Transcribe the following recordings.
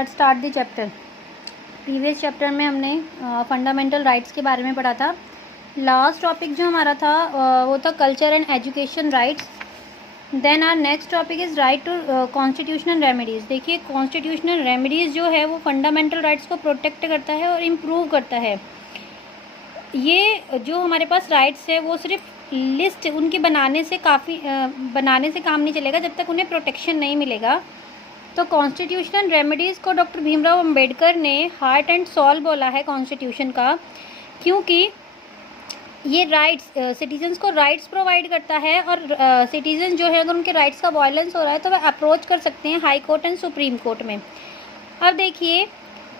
Let's start the chapter. Previous chapter में हमने fundamental rights के बारे में पढ़ा था। लास्ट टॉपिक जो हमारा था वो था culture and education rights. Then our next topic is right to constitutional remedies. देखिए, कॉन्स्टिट्यूशनल रेमेडीज़ जो है वो फंडामेंटल राइट्स को प्रोटेक्ट करता है और इम्प्रूव करता है। ये जो हमारे पास राइट्स है वो सिर्फ लिस्ट उनके बनाने से काम नहीं चलेगा जब तक उन्हें प्रोटेक्शन नहीं मिलेगा। तो कॉन्स्टिट्यूशनल रेमेडीज़ को डॉक्टर भीमराव अंबेडकर ने हार्ट एंड सोल बोला है कॉन्स्टिट्यूशन का, क्योंकि ये राइट्स सिटीजन्स को राइट्स प्रोवाइड करता है और सिटीजन जो है अगर उनके राइट्स का वायलेंस हो रहा है तो वह अप्रोच कर सकते हैं high court and supreme court में। अब देखिए,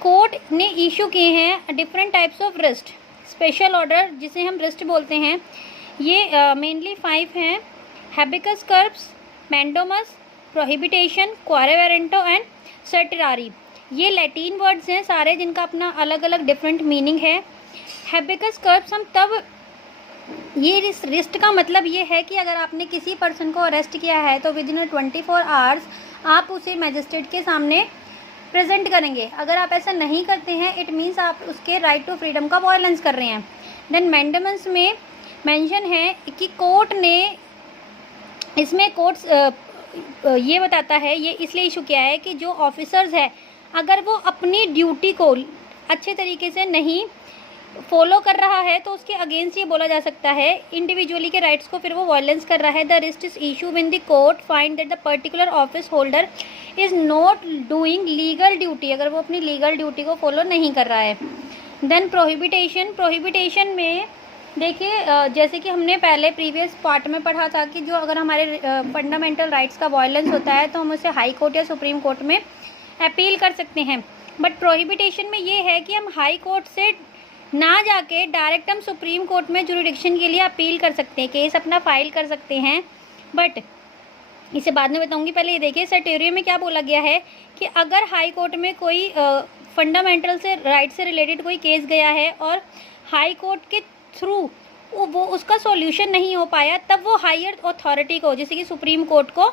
कोर्ट ने इशू किए हैं different types of wrist, special order जिसे हम रिस्ट बोलते हैं। ये मेनली 5 हैं: हैबिकस कर्प्स, मैंडोमस, प्रोहिबिटेशन, क्वारे वारंटो एंड सर्टिरारी। ये लैटिन वर्ड्स हैं सारे जिनका अपना अलग अलग डिफरेंट मीनिंग है। हैबिकस कर्प्स हम तब, ये रिस्ट का मतलब ये है कि अगर आपने किसी पर्सन को अरेस्ट किया है तो विद इन 24 आवर्स आप उसे मैजिस्ट्रेट के सामने प्रेजेंट करेंगे। अगर आप ऐसा नहीं करते हैं इट मीन्स आप उसके राइट टू फ्रीडम का वायलेंस कर रहे हैं। देन मैंडोमस में मेंशन है कि कोर्ट ने, इसमें कोर्ट्स ये बताता है, ये इसलिए इशू किया है कि जो ऑफिसर्स है अगर वो अपनी ड्यूटी को अच्छे तरीके से नहीं फॉलो कर रहा है तो उसके अगेंस्ट ये बोला जा सकता है इंडिविजुअली के राइट्स को फिर वो वायलेंस कर रहा है। The wrist is issue when the court find that the particular office holder is not doing legal duty, अगर वो अपनी लीगल ड्यूटी को फॉलो नहीं कर रहा है। देन प्रोहिबिटेशन में देखिए, जैसे कि हमने पहले प्रीवियस पार्ट में पढ़ा था कि जो अगर हमारे फंडामेंटल राइट्स का वायलेंस होता है तो हम उसे हाई कोर्ट या सुप्रीम कोर्ट में अपील कर सकते हैं। बट प्रोहिबिटेशन में ये है कि हम हाई कोर्ट से ना जाके डायरेक्ट हम सुप्रीम कोर्ट में जुरिडिक्शन के लिए अपील कर सकते हैं, केस अपना फाइल कर सकते हैं। बट इसे बाद में बताऊंगी, पहले ये देखिए सर्टेरियो में क्या बोला गया है कि अगर हाई कोर्ट में कोई फंडामेंटल से राइट से रिलेटेड कोई केस गया है और हाई कोर्ट के थ्रू वो उसका सॉल्यूशन नहीं हो पाया, तब वो हायर अथॉरिटी को जैसे कि सुप्रीम कोर्ट को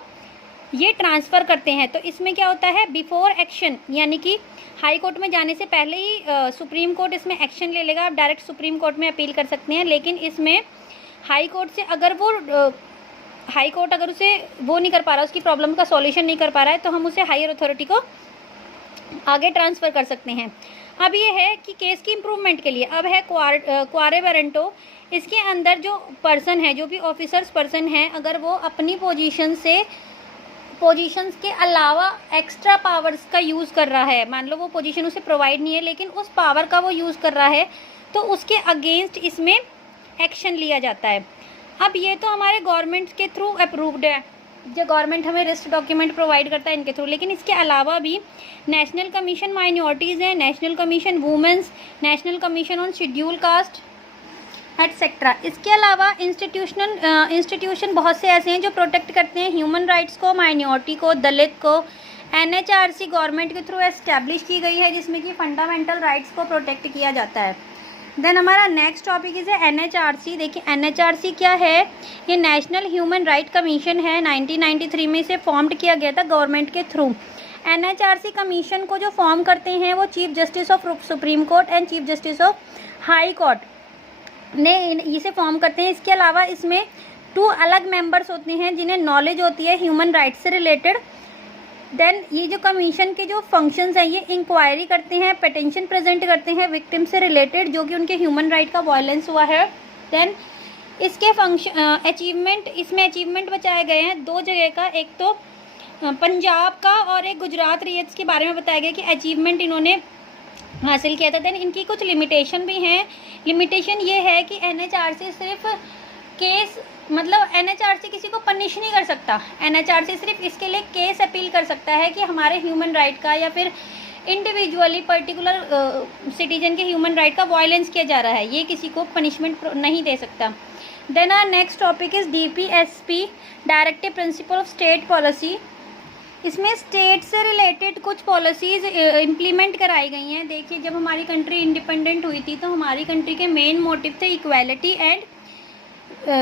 ये ट्रांसफ़र करते हैं। तो इसमें क्या होता है, बिफोर एक्शन, यानी कि हाई कोर्ट में जाने से पहले ही सुप्रीम कोर्ट इसमें एक्शन ले लेगा। आप डायरेक्ट सुप्रीम कोर्ट में अपील कर सकते हैं, लेकिन इसमें हाई कोर्ट से अगर हाई कोर्ट अगर उसे वो नहीं कर पा रहा, उसकी प्रॉब्लम का सॉल्यूशन नहीं कर पा रहा है, तो हम उसे हायर अथॉरिटी को आगे ट्रांसफ़र कर सकते हैं। अब ये है कि केस की इम्प्रूवमेंट के लिए अब है क्वारे वारंटो। इसके अंदर जो पर्सन है, जो भी ऑफिसर्स पर्सन है, अगर वो अपनी पोजीशंस के अलावा एक्स्ट्रा पावर्स का यूज़ कर रहा है, मान लो वो पोजीशन उसे प्रोवाइड नहीं है लेकिन उस पावर का वो यूज़ कर रहा है, तो उसके अगेंस्ट इसमें एक्शन लिया जाता है। अब ये तो हमारे गवर्नमेंट के थ्रू अप्रूव्ड है, जो गवर्नमेंट हमें रिस्ट डॉक्यूमेंट प्रोवाइड करता है इनके थ्रू, लेकिन इसके अलावा भी नेशनल कमीशन माइनॉरिटीज़ है, national commission women's, national commission on schedule caste etcetera. इसके अलावा इंस्टीट्यूशन बहुत से ऐसे हैं जो प्रोटेक्ट करते हैं ह्यूमन राइट्स को, माइनॉरिटी को, दलित को। NHRC गवर्नमेंट के थ्रू एस्टैब्लिश की गई है जिसमें कि फंडामेंटल राइट्स को प्रोटेक्ट किया जाता है। देन हमारा नेक्स्ट टॉपिक इज NHRC। देखिए NHRC क्या है, ये नेशनल ह्यूमन राइट कमीशन है, 1993 में इसे फॉर्म्ड किया गया था गवर्नमेंट के थ्रू। NHRC कमीशन को जो फॉर्म करते हैं वो chief justice of supreme court and chief justice of high court ने इसे फॉर्म करते हैं। इसके अलावा इसमें 2 अलग मेंबर्स होते हैं जिन्हें नॉलेज होती है ह्यूमन राइट्स से रिलेटेड। देन ये जो कमीशन के जो फंक्शंस हैं, ये इंक्वायरी करते हैं, पिटिशन प्रेजेंट करते हैं विक्टिम से रिलेटेड जो कि उनके ह्यूमन राइट का वायलेंस हुआ है। देन इसके अचीवमेंट, इसमें अचीवमेंट बताए गए हैं 2 जगह का, एक तो पंजाब का और एक गुजरात रियासत के बारे में बताया गया कि अचीवमेंट इन्होंने हासिल किया था। देन इनकी कुछ लिमिटेशन भी हैं। लिमिटेशन ये है कि NHRC सिर्फ केस, मतलब NHRC किसी को पनिश नहीं कर सकता। NHRC सिर्फ इसके लिए केस अपील कर सकता है कि हमारे ह्यूमन राइट का या फिर इंडिविजुअली पर्टिकुलर सिटीजन के ह्यूमन राइट का वायलेंस किया जा रहा है, ये किसी को पनिशमेंट नहीं दे सकता। Then our next topic is DPSP, directive principle of state policy. इसमें स्टेट से रिलेटेड कुछ पॉलिसीज़ इम्प्लीमेंट कराई गई हैं। देखिए, जब हमारी कंट्री इंडिपेंडेंट हुई थी तो हमारी कंट्री के मेन मोटिव थे इक्वालिटी एंड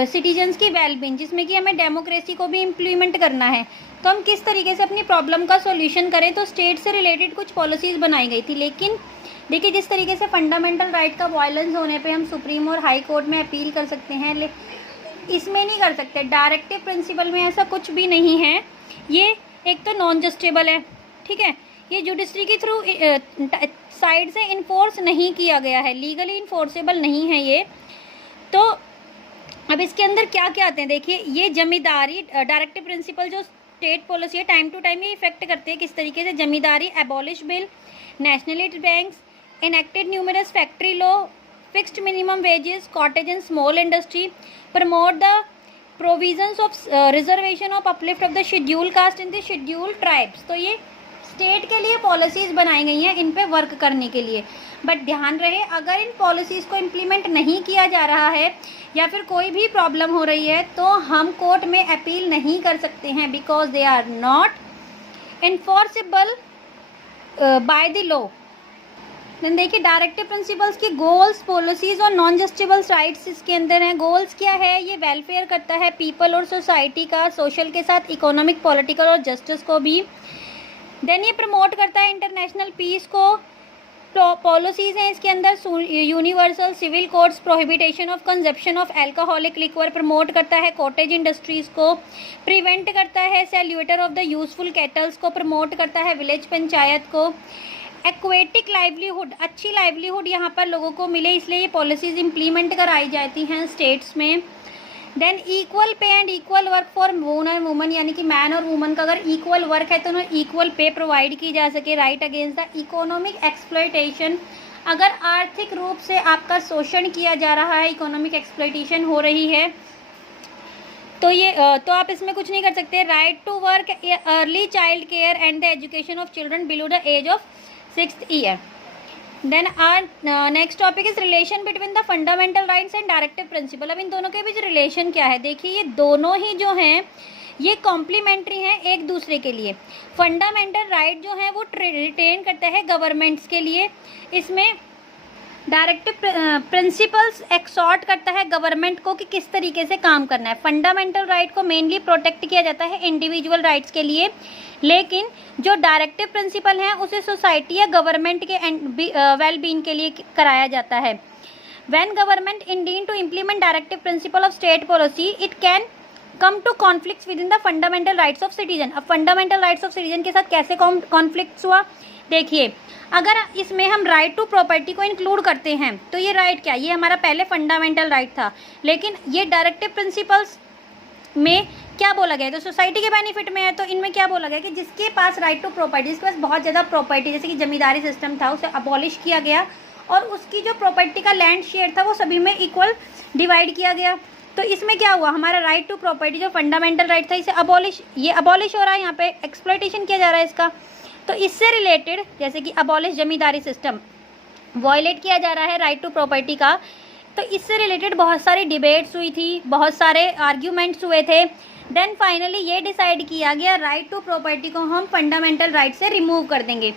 सिटीजन्स की वेलबींग, जिसमें कि हमें डेमोक्रेसी को भी इम्प्लीमेंट करना है। तो हम किस तरीके से अपनी प्रॉब्लम का सॉल्यूशन करें। तो स्टेट से रिलेटेड कुछ पॉलिसीज़ बनाई गई थी, लेकिन देखिए जिस तरीके से फंडामेंटल राइट का वायलेंस होने पे हम सुप्रीम और हाई कोर्ट में अपील कर सकते हैं, इसमें नहीं कर सकते। डायरेक्टिव प्रिंसिपल में ऐसा कुछ भी नहीं है। ये एक तो नॉन जस्टिबल है, ठीक है, ये जुडिशरी के थ्रू साइड से इन्फोर्स नहीं किया गया है, लीगली इन्फोर्सेबल नहीं है ये। तो अब इसके अंदर क्या क्या आते हैं देखिए, ये जमींदारी डायरेक्टिव प्रिंसिपल जो स्टेट पॉलिसी है टाइम टू टाइम ये इफेक्ट करते हैं किस तरीके से। Zamindari abolish bill, nationalist banks, enacted numerous factory law, fixed minimum wages, cottage and small industry, promote the provisions of reservation of uplift of the scheduled caste in the scheduled tribes। तो ये state के लिए policies बनाई गई हैं इन पे work करने के लिए। बट ध्यान रहे, अगर इन पॉलिसीज़ को इम्प्लीमेंट नहीं किया जा रहा है या फिर कोई भी प्रॉब्लम हो रही है तो हम कोर्ट में अपील नहीं कर सकते हैं, because they are not enforceable by the law. Then देखिए डायरेक्टिव प्रिंसिपल्स की गोल्स, पॉलिसीज और नॉन जस्टिबल्स राइट्स इसके अंदर हैं। गोल्स क्या है, ये वेलफेयर करता है पीपल और सोसाइटी का, सोशल के साथ इकोनॉमिक, पॉलिटिकल और जस्टिस को भी। देन ये प्रमोट करता है इंटरनेशनल पीस को। पॉलिसीज हैं इसके अंदर universal civil codes, prohibition of consumption of alcoholic liquor, promote करता है कॉटेज इंडस्ट्रीज़ को, प्रिवेंट करता है slaughter of the useful cattles को, प्रमोट करता है विलेज पंचायत को। एक्वेटिक लाइवलीहुड, अच्छी लाइवलीहुड यहाँ पर लोगों को मिले, इसलिए ये पॉलिसीज़ इम्प्लीमेंट कराई जाती हैं स्टेट्स में। Than equal pay and equal work for woman and woman, यानी कि मैन और वुमन का अगर इक्वल वर्क है तो उन्हें इक्वल पे प्रोवाइड की जा सके। Right against the economic exploitation, अगर आर्थिक रूप से आपका शोषण किया जा रहा है, इकोनॉमिक एक्सप्लॉयटेशन हो रही है तो ये तो आप इसमें कुछ नहीं कर सकते। Right to work, early child care and the education of children below the age of 6th year. Then our next topic is relation between the fundamental rights and directive principle. अब इन दोनों के बीच रिलेशन क्या है, देखिए ये दोनों ही जो हैं ये कॉम्प्लीमेंट्री हैं एक दूसरे के लिए। फंडामेंटल राइट जो है वो रिटेन करता है गवर्नमेंट्स के लिए, इसमें डायरेक्टिव प्रिंसिपल्स एक्सॉर्ट करता है गवर्नमेंट को कि किस तरीके से काम करना है। फंडामेंटल राइट को मेनली प्रोटेक्ट किया जाता है इंडिविजुअल राइट्स के लिए, लेकिन जो डायरेक्टिव प्रिंसिपल हैं उसे सोसाइटी या गवर्नमेंट के वेल बीइंग के लिए कराया जाता है। When government indeed to implement directive principle of state policy it can come to conflicts with in the fundamental rights of citizen. अब फंडामेंटल राइट्स ऑफ सिटीजन के साथ कैसे कॉन्फ्लिक्ट्स हुआ, देखिए अगर इसमें हम राइट टू प्रॉपर्टी को इंक्लूड करते हैं तो ये राइट क्या, ये हमारा पहले फंडामेंटल राइट था, लेकिन ये डायरेक्टिव प्रिंसिपल्स में क्या बोला गया, तो सोसाइटी के बेनिफिट में है। तो इनमें क्या बोला गया कि जिसके पास राइट टू प्रॉपर्टी, जिसके पास बहुत ज़्यादा प्रॉपर्टी, जैसे कि जमींदारी सिस्टम था, उसे अबॉलिश किया गया और उसकी जो प्रॉपर्टी का लैंड शेयर था वो सभी में इक्वल डिवाइड किया गया। तो इसमें क्या हुआ, हमारा राइट टू प्रॉपर्टी जो फंडामेंटल राइट था इसे अबॉलिश हो रहा है, यहाँ पे एक्सप्लॉयटेशन किया जा रहा है इसका। तो इससे रिलेटेड जैसे कि अबॉलिश जमींदारी सिस्टम, वॉयलेट किया जा रहा है राइट टू प्रॉपर्टी का, तो इससे रिलेटेड बहुत सारी डिबेट्स हुई थी, बहुत सारे आर्ग्यूमेंट्स हुए थे। देन फाइनली ये डिसाइड किया गया राइट टू प्रॉपर्टी को हम फंडामेंटल राइट से रिमूव कर देंगे।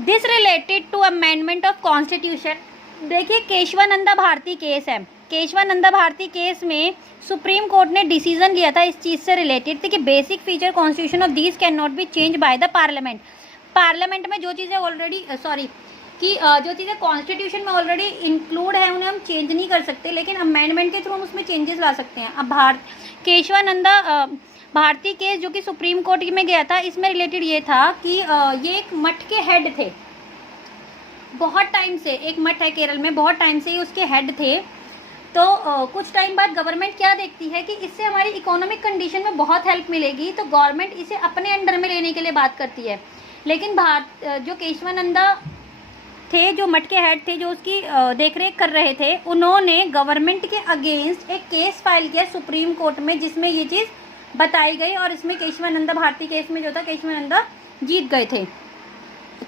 This related to amendment of constitution. देखिए केशवानंदा भारती केस है, केशवानंदा भारती केस में सुप्रीम कोर्ट ने डिसीजन लिया था इस चीज़ से रिलेटेड थी कि basic feature constitution of these can not be change by the parliament. Parliament में जो चीज़ें ऑलरेडी जो चीज़ें कॉन्स्टिट्यूशन में ऑलरेडी इंक्लूड है उन्हें हम चेंज नहीं कर सकते, लेकिन अमेंडमेंट के थ्रू हम उसमें चेंजेस ला सकते हैं। अब केशवानंदा भारती केस जो कि सुप्रीम कोर्ट में गया था, इसमें रिलेटेड ये था कि ये एक मठ के हेड थे, बहुत टाइम से एक मठ है केरल में, बहुत टाइम से ही उसके हेड थे। तो कुछ टाइम बाद गवर्नमेंट क्या देखती है कि इससे हमारी इकोनॉमिक कंडीशन में बहुत हेल्प मिलेगी, तो गवर्नमेंट इसे अपने अंडर में लेने के लिए बात करती है। लेकिन जो केशवानंदा थे, जो मठ के हेड थे, जो उसकी देखरेख कर रहे थे, उन्होंने गवर्नमेंट के अगेंस्ट एक केस फाइल किया सुप्रीम कोर्ट में, जिसमें ये चीज़ बताई गई और इसमें केशवानंदा भारती केस में जो था केशवानंदा जीत गए थे।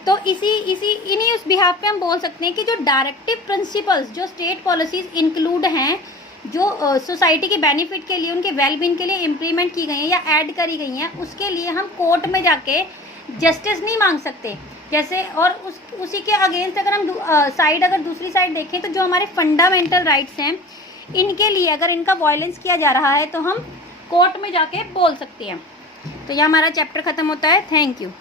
तो इन्हीं उस बिहाफ पे हम बोल सकते हैं कि जो डायरेक्टिव प्रिंसिपल्स जो स्टेट पॉलिसीज इंक्लूड हैं, जो सोसाइटी के बेनिफिट के लिए, उनके वेलबींग के लिए इम्प्लीमेंट की गई हैं या ऐड करी गई हैं, उसके लिए हम कोर्ट में जाके जस्टिस नहीं मांग सकते। जैसे और उसी के अगेंस्ट अगर हम अगर दूसरी साइड देखें तो जो हमारे फंडामेंटल राइट्स हैं, इनके लिए अगर इनका वायलेंस किया जा रहा है तो हम कोर्ट में जाके बोल सकते हैं। तो यह हमारा चैप्टर ख़त्म होता है। Thank you.